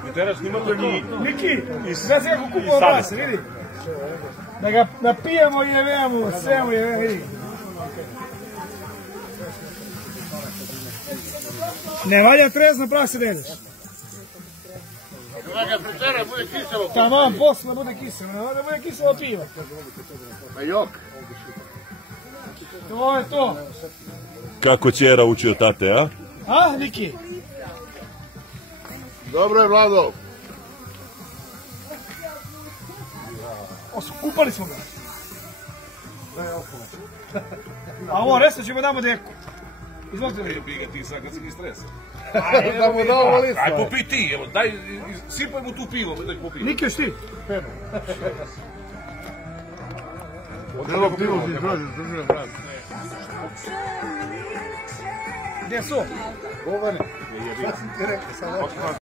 kompjutera snimate njih. Niki, znaš kako kupo obrase, vidi. Da ga napijemo i jevemo, sve mu jevemo, vidi. Ne valja trezno prakse da jedeš. Da ga pričara, bude kiselo. Tamam, posle bude kiselo, ne valja bude kiselo piva. Pa jok. To je to. Kako ćera uči od tate, a? A, Niki? Dobro je, Vlado. Kupali smo ga. A ovo resno ćemo damo deku. Izvolite li? Bi ga ti sad kad si mi stresa. Da mu dao licu. Aj popij ti, evo, daj, sipaj mu tu pivo, daj popij. Niki, još ti? Evo pivo ti prođe, držuje brat. Gdje su? Sad sam ti rekao, sad